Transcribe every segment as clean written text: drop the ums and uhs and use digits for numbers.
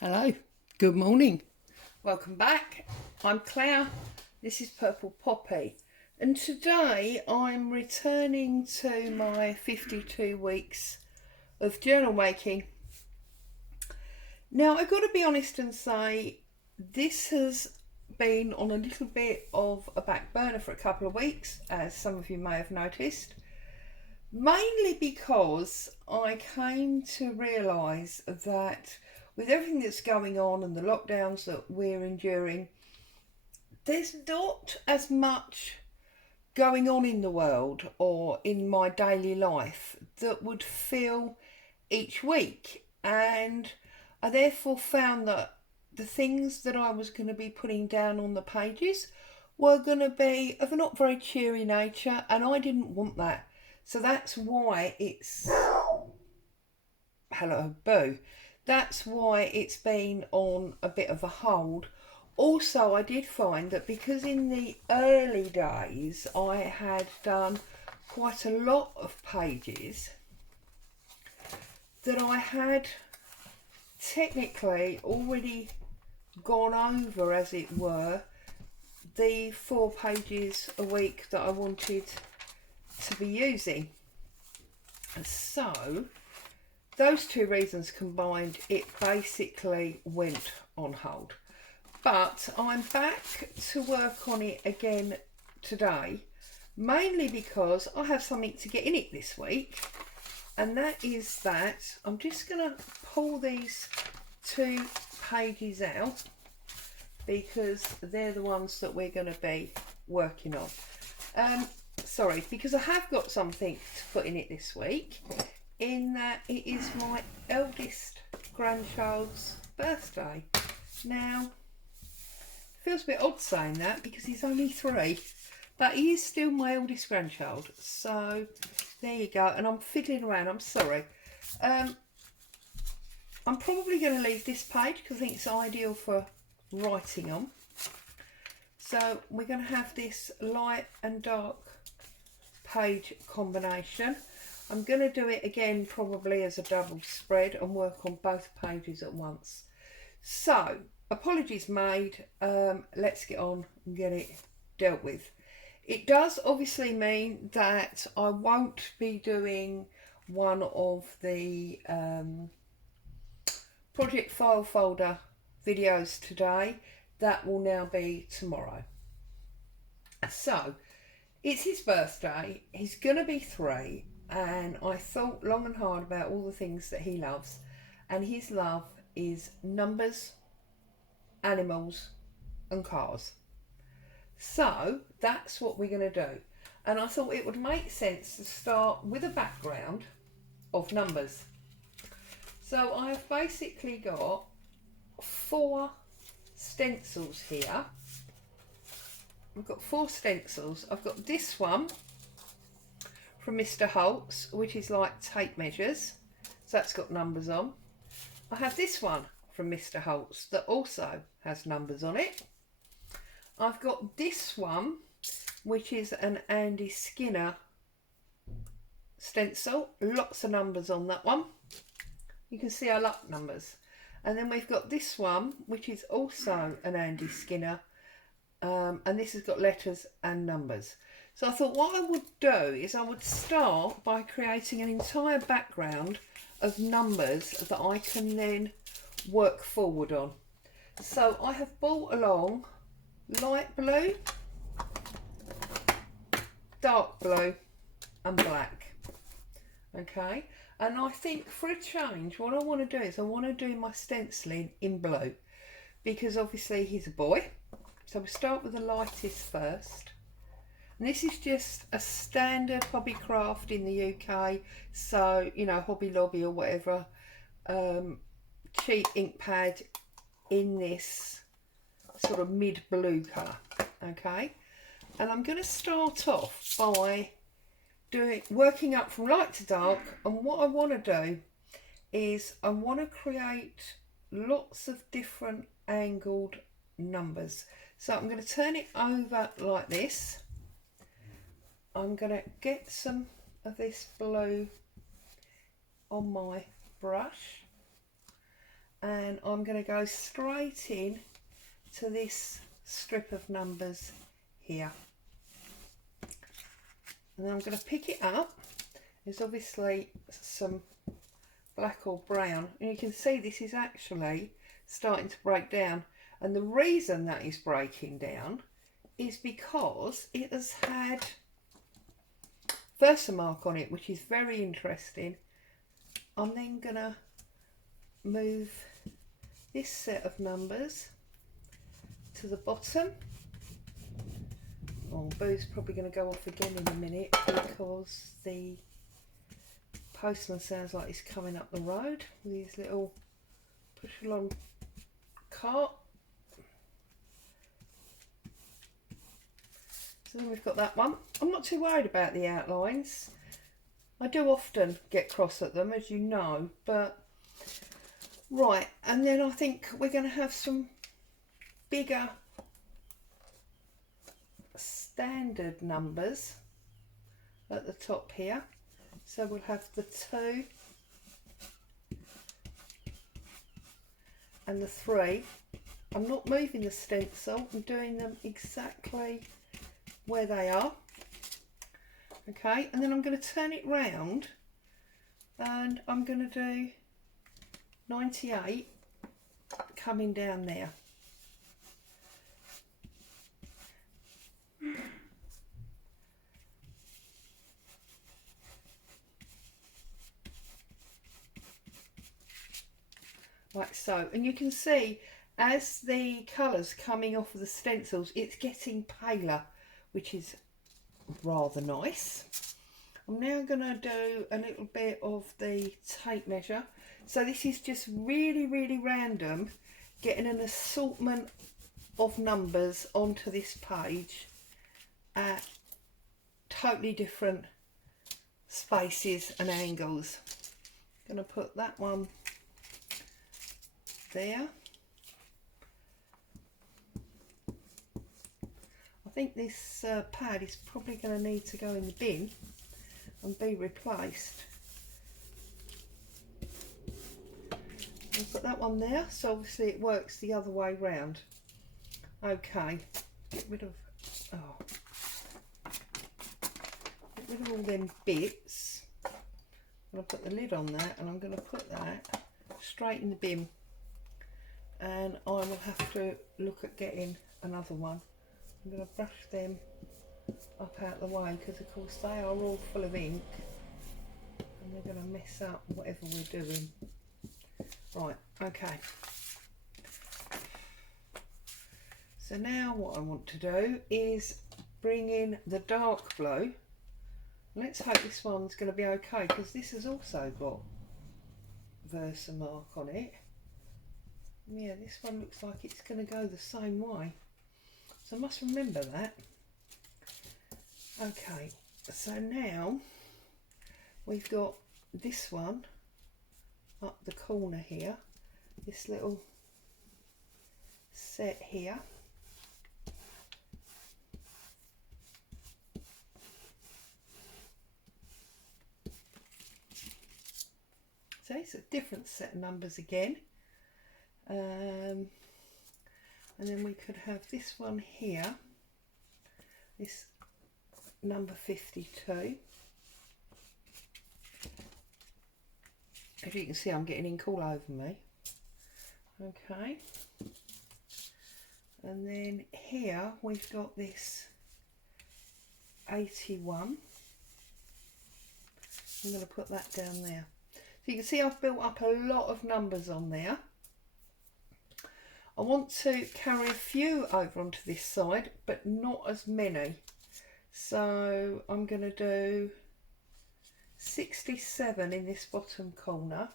Hello, good morning. Welcome back. I'm Claire. This is Purple Poppy. And today I'm returning to my 52 weeks of journal making. Now, I've got to be honest and say this has been on a little bit of a back burner for a couple of weeks, as some of you may have noticed. Mainly because I came to realise that with everything that's going on and the lockdowns that we're enduring, there's not as much going on in the world or in my daily life that would fill each week. And I therefore found that the things that I was going to be putting down on the pages were going to be of a not very cheery nature, and I didn't want that. So that's why it's hello boo. That's why it's been on a bit of a hold. Also, I did find that because in the early days I had done quite a lot of pages, that I had technically already gone over, as it were, the 4 pages a week that I wanted to be using. So those two reasons combined, it basically went on hold. But I'm back to work on it again today, mainly because I have something to get in it this week, and that is that I'm just going to pull these 2 pages out because they're the ones that we're going to be working on. Sorry, because I have got something to put in it this week, in that it is my eldest grandchild's birthday. Now, it feels a bit odd saying that because he's only 3, but he is still my eldest grandchild. So there you go. And I'm fiddling around, I'm sorry. I'm probably going to leave this page because I think it's ideal for writing on. So we're going to have this light and dark page combination. I'm going to do it again probably as a double spread and work on both pages at once. So apologies made, let's get on and get it dealt with. It does obviously mean that I won't be doing one of the project file folder videos today. That will now be tomorrow. So it's his birthday, he's going to be 3, and I thought long and hard about all the things that he loves, and his love is numbers, animals and cars. So that's what we're going to do, and I thought it would make sense to start with a background of numbers. So I've basically got 4 stencils here. I've got 4 stencils. I've got this one from Mr. Holt's, which is like tape measures, so that's got numbers on. I have this one from Mr. Holt's that also has numbers on it. I've got this one, which is an Andy Skinner stencil, lots of numbers on that one. You can see I like numbers. And then we've got this one, which is also an Andy Skinner, and this has got letters and numbers. So I thought what I would do is I would start by creating an entire background of numbers that I can then work forward on. So I have brought along light blue, dark blue and black. Okay, and I think for a change what I want to do is I want to do my stenciling in blue, because obviously he's a boy. So we'll start with the lightest first. And this is just a standard Hobbycraft in the UK. So, you know, Hobby Lobby or whatever. Cheap ink pad in this sort of mid blue colour. Okay. And I'm going to start off by working up from light to dark. And what I want to do is I want to create lots of different angled numbers. So I'm going to turn it over like this. I'm going to get some of this blue on my brush, and and I'm going to go straight in to this strip of numbers here, and then I'm going to pick it up. There's obviously some black or brown, and you can see this is actually starting to break down, and the reason that is breaking down is because it has had Versamark on it, which is very interesting. I'm then going to move this set of numbers to the bottom. Oh, Boo's probably going to go off again in a minute because the postman sounds like he's coming up the road with his little push-along cart. So then we've got that one. I'm not too worried about the outlines. I do often get cross at them, as you know, but right, and then I think we're going to have some bigger standard numbers at the top here. So we'll have the 2 and the 3. I'm not moving the stencil, I'm doing them exactly where they are. Okay, and then I'm going to turn it round and I'm going to do 98 coming down there. Like so, and you can see as the colours coming off of the stencils, it's getting paler, which is rather nice. I'm now going to do a little bit of the tape measure. So this is just really random, getting an assortment of numbers onto this page at totally different spaces and angles. Going to put that one there. I think this pad is probably going to need to go in the bin and be replaced. I'll put that one there, so obviously it works the other way round. Okay, get rid of all them bits. I'm going to put the lid on that, and I'm going to put that straight in the bin. And I will have to look at getting another one. I'm going to brush them up out the way because of course they are all full of ink and they're going to mess up whatever we're doing. Right, okay. So now what I want to do is bring in the dark blue. Let's hope this one's going to be okay because this has also got Versamark on it. Yeah, this one looks like it's going to go the same way, so I must remember that. Okay, so now we've got this one up the corner here, this little set here. So it's a different set of numbers again. And then we could have this one here, this number 52. As you can see, I'm getting ink all over me. Okay, and then here we've got this 81. I'm going to put that down there. So you can see I've built up a lot of numbers on there. I want to carry a few over onto this side, but not as many. So I'm going to do 67 in this bottom corner.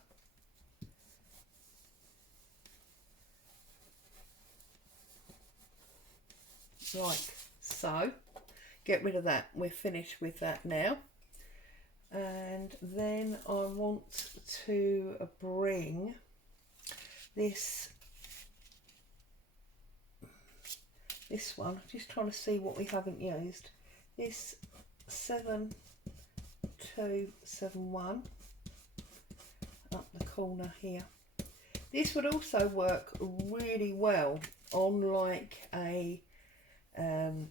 Like so. Get rid of that. We're finished with that now. And then I want to bring this one, just trying to see what we haven't used, this 7271 up the corner here. This would also work really well on like a an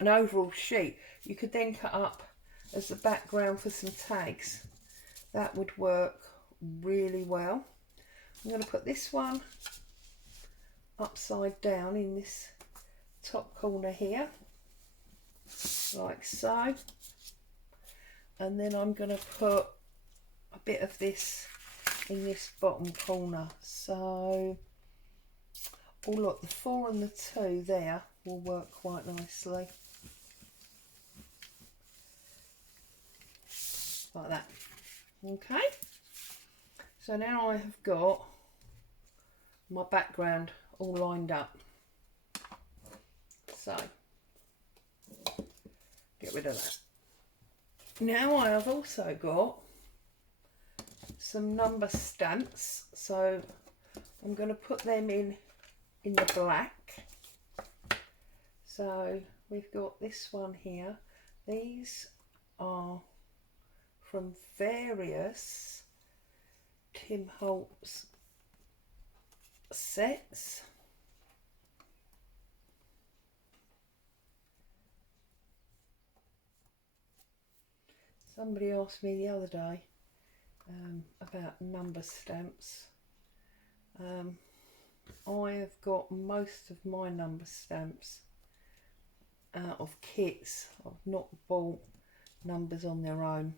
overall sheet. You could then cut up as the background for some tags. That would work really well. I'm going to put this one upside down in this top corner here, like so. And then I'm going to put a bit of this in this bottom corner. So, oh look, the 4 and the 2 there will work quite nicely. Like that. Okay. So now I have got my background all lined up. So, get rid of that. Now I have also got some number stamps, so I'm going to put them in the black. So we've got this one here. These are from various Tim Holtz sets. Somebody asked me the other day about number stamps. I have got most of my number stamps out of kits. I've not bought numbers on their own.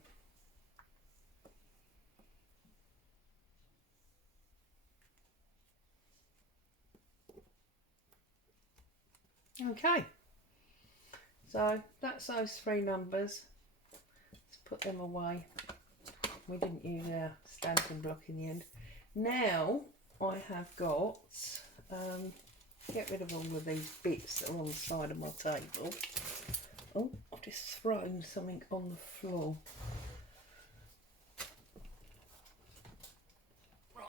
Okay, so that's those 3 numbers. Let's put them away. We didn't use our stamping block in the end. Now I have got, get rid of all of these bits that are on the side of my table. Oh, I've just thrown something on the floor. Right.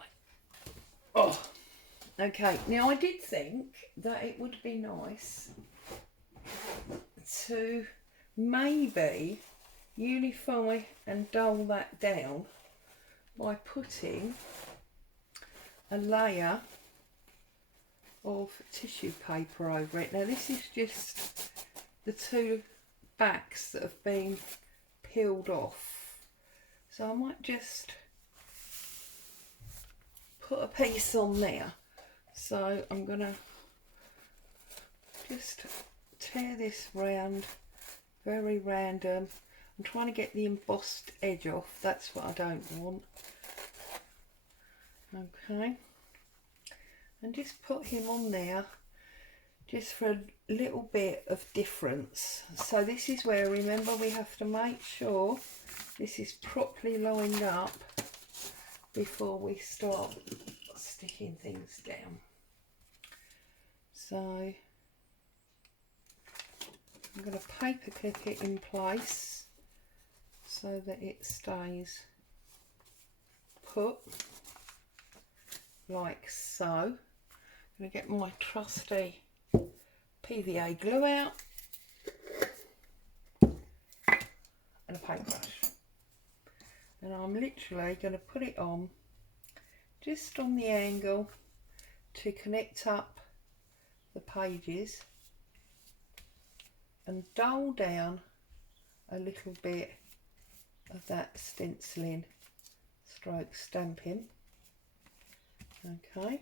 Oh, okay. Now I did think that it would be nice to maybe unify and dull that down by putting a layer of tissue paper over it. Now this is just the 2 backs that have been peeled off, so I might just put a piece on there. So I'm gonna just tear this round, very random. I'm trying to get the embossed edge off, that's what I don't want. Okay, and just put him on there just for a little bit of difference. So this is where, remember, we have to make sure this is properly lined up before we start sticking things down. So I'm going to paper clip it in place so that it stays put, like so. I'm going to get my trusty PVA glue out and a paintbrush, and I'm literally going to put it on just on the angle to connect up the pages and dull down a little bit of that stenciling stroke stamping. Okay.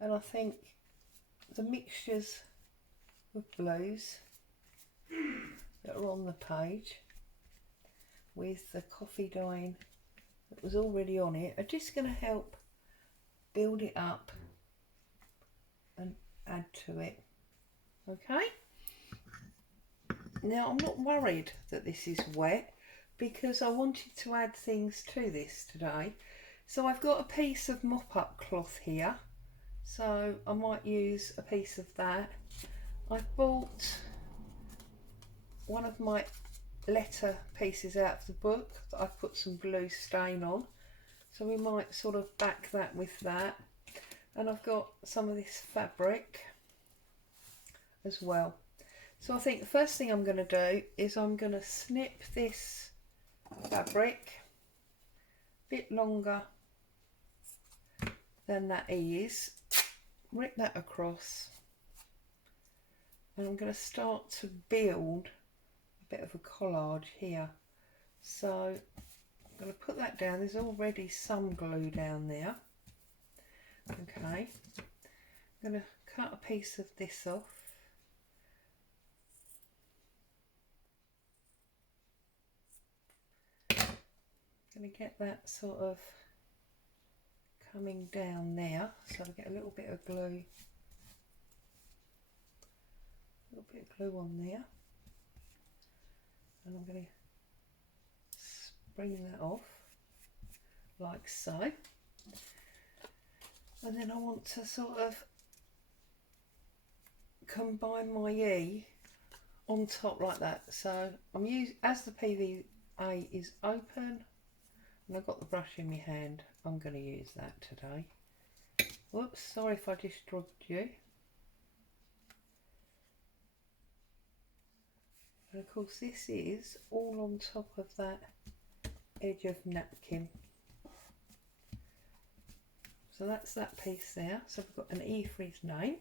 And I think the mixtures of blues that are on the page with the coffee dyeing that was already on it are just going to help build it up and add to it. Okay, now I'm not worried that this is wet because I wanted to add things to this today. So I've got a piece of mop-up cloth here, so I might use a piece of that. I've bought one of my letter pieces out of the book that I've put some blue stain on, so we might sort of back that with that. And I've got some of this fabric as well. So I think the first thing I'm going to do is I'm going to snip this fabric a bit longer than that is, rip that across, and I'm going to start to build a bit of a collage here. So I'm going to put that down. There's already some glue down there. Okay, I'm going to cut a piece of this off. Going to get that sort of coming down there, so I get a little bit of glue, on there, and I'm going to spring that off like so. And then I want to sort of combine my E on top like that. So I'm using, as the PVA is open and I've got the brush in my hand, I'm going to use that today. Whoops, sorry if I just drugged you. And of course this is all on top of that edge of napkin. So that's that piece there. So we've got an E for his name.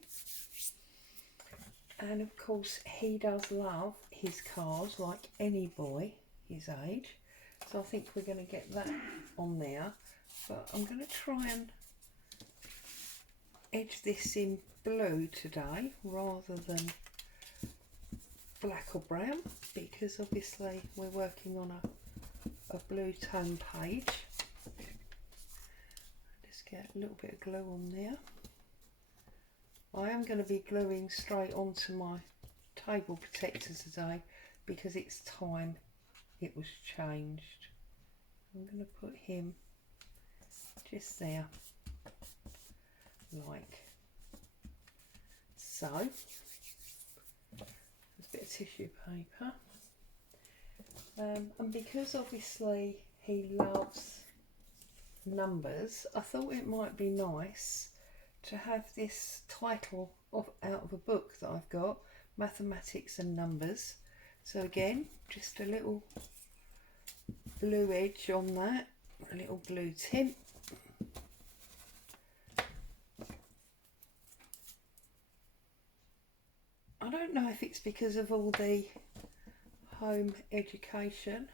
And of course he does love his cars like any boy his age. So I think we're going to get that on there. But I'm going to try and edge this in blue today rather than black or brown, because obviously we're working on a blue tone page. Just get a little bit of glue on there. I am going to be gluing straight onto my table protector today because it's time it was changed. I'm going to put him just there like so. There's a bit of tissue paper, and because obviously he loves numbers, I thought it might be nice to have this title out of a book that I've got, Mathematics and Numbers. So again, just a little blue edge on that, a little blue tint. I don't know if it's because of all the home education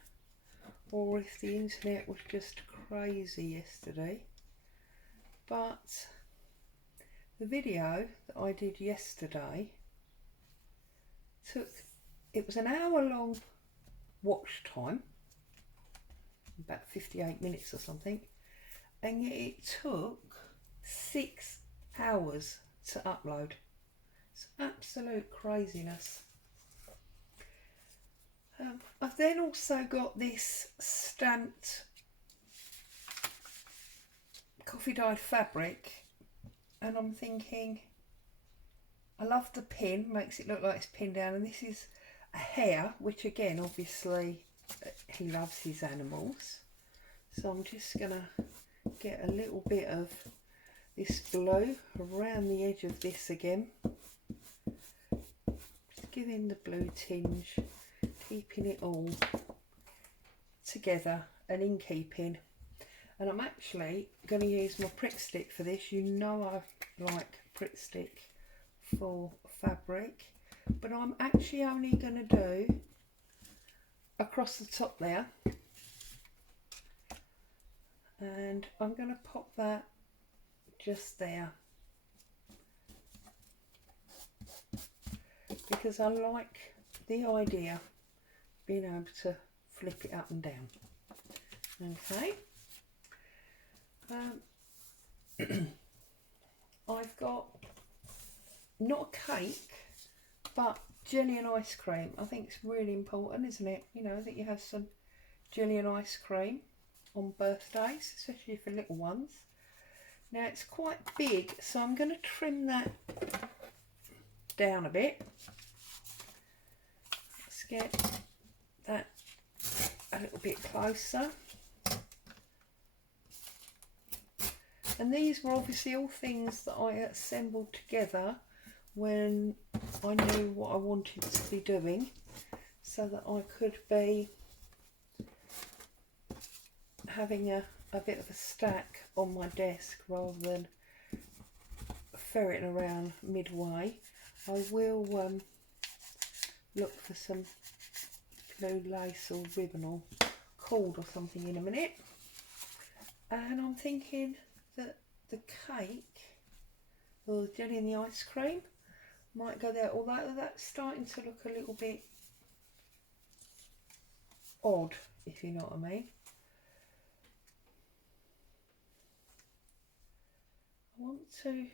or if the internet was just crazy yesterday, but the video that I did yesterday it was an hour long watch time, about 58 minutes or something, and yet it took 6 hours to upload. It's absolute craziness. I've then also got this stamped coffee dyed fabric, and I'm thinking, I love the pin, makes it look like it's pinned down, and this is a hare, which again obviously he loves his animals. So I'm just gonna get a little bit of this blue around the edge of this again, just giving the blue tinge, keeping it all together and in keeping. And I'm actually going to use my prick stick for this. You know I like prick stick for fabric, but I'm actually only going to do across the top there, and I'm going to pop that just there because I like the idea of being able to flip it up and down. Okay. I've got not a cake but jelly and ice cream. I think it's really important, isn't it, you know, that you have some jelly and ice cream on birthdays, especially for little ones. Now it's quite big, so I'm going to trim that down a bit. Let's get that a little bit closer. And these were obviously all things that I assembled together when I knew what I wanted to be doing, so that I could be having a bit of a stack on my desk rather than ferreting around midway. I will look for some blue lace or ribbon or cord or something in a minute. And I'm thinking that the cake or the jelly and the ice cream might go there, although that's starting to look a little bit odd, if you know what I mean. I want to,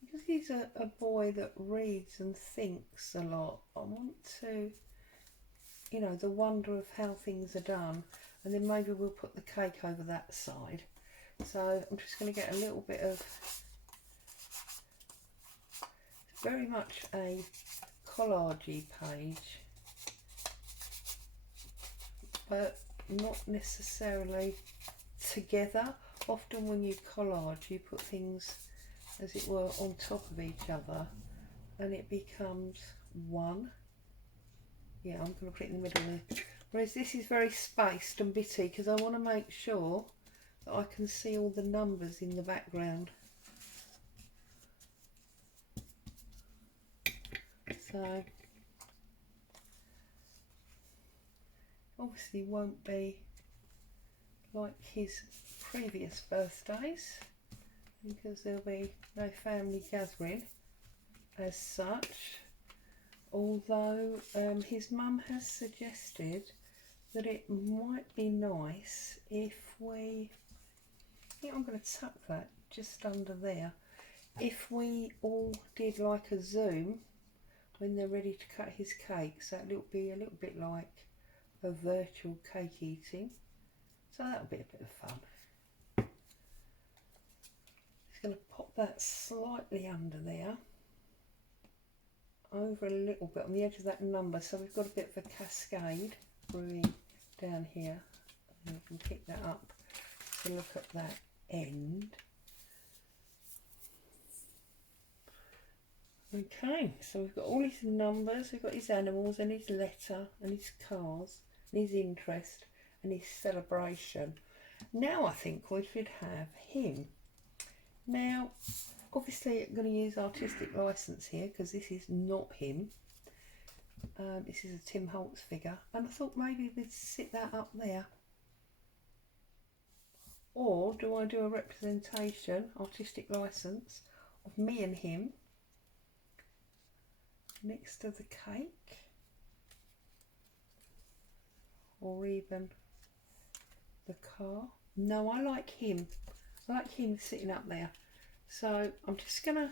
because he's a boy that reads and thinks a lot, I want to, you know, the wonder of how things are done, and then maybe we'll put the cake over that side. So I'm just going to get a little bit of, it's very much a collage-y page, but not necessarily together. Often when you collage, you put things, as it were, on top of each other, and it becomes one. Yeah, I'm going to put it in the middle there. Whereas this is very spaced and bitty, because I want to make sure that I can see all the numbers in the background. So, obviously won't be like his previous birthdays, because there'll be no family gathering as such, although his mum has suggested that it might be nice if we, I think I'm going to tuck that just under there, if we all did like a Zoom when they're ready to cut his cake, so it'll be a little bit like a virtual cake eating, so that'll be a bit of fun. Just going to pop that slightly under there, over a little bit on the edge of that number, so we've got a bit of a cascade brewing down here, and we can pick that up to look at that end. Okay, so we've got all his numbers, we've got his animals and his letter and his cars and his interest and his celebration. Now I think we should have him. Now, obviously I'm going to use artistic license here because this is not him. This is a Tim Holtz figure, and I thought maybe we'd sit that up there. Or do I do a representation, artistic license, of me and him next to the cake? Or even the car? No, I like him. I like him sitting up there. So I'm just going to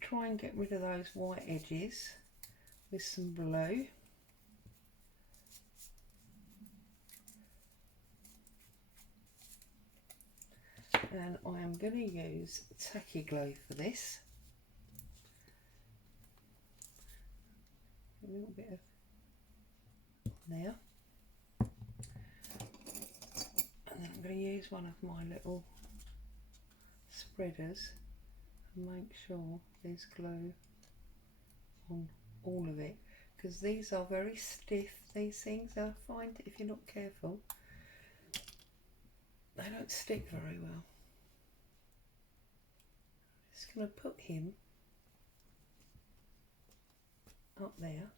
try and get rid of those white edges with some blue. And I am going to use tacky glue for this. A little bit of there. And then I'm going to use one of my little spreaders and make sure there's glue on all of it, because these are very stiff, these things. I find that if you're not careful, they don't stick very well. Just going to put him up there,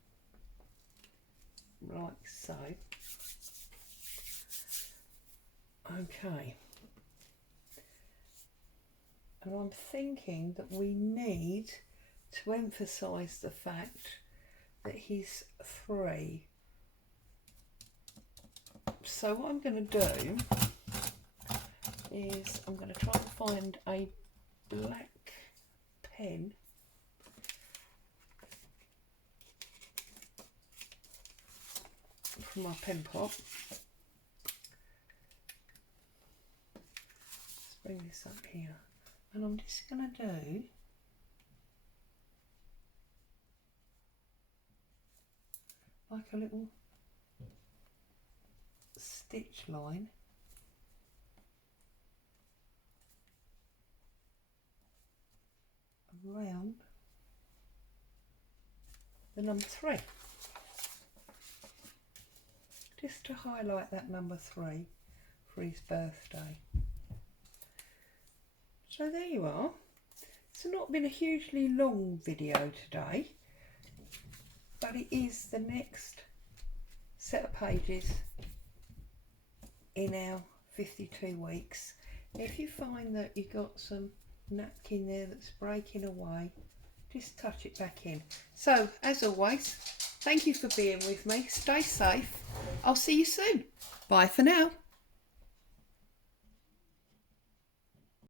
like so. Okay. And I'm thinking that we need to emphasise the fact that he's 3. So what I'm going to do is I'm going to try and find a black pen from my pen pot. Let's bring this up here, and I'm just going to do like a little stitch line around the number 3, just to highlight that number 3 for his birthday. So there you are. It's not been a hugely long video today, but it is the next set of pages in our 52 weeks. If you find that you've got some napkin there that's breaking away, just touch it back in. So as always, thank you for being with me. Stay safe. I'll see you soon. Bye for now.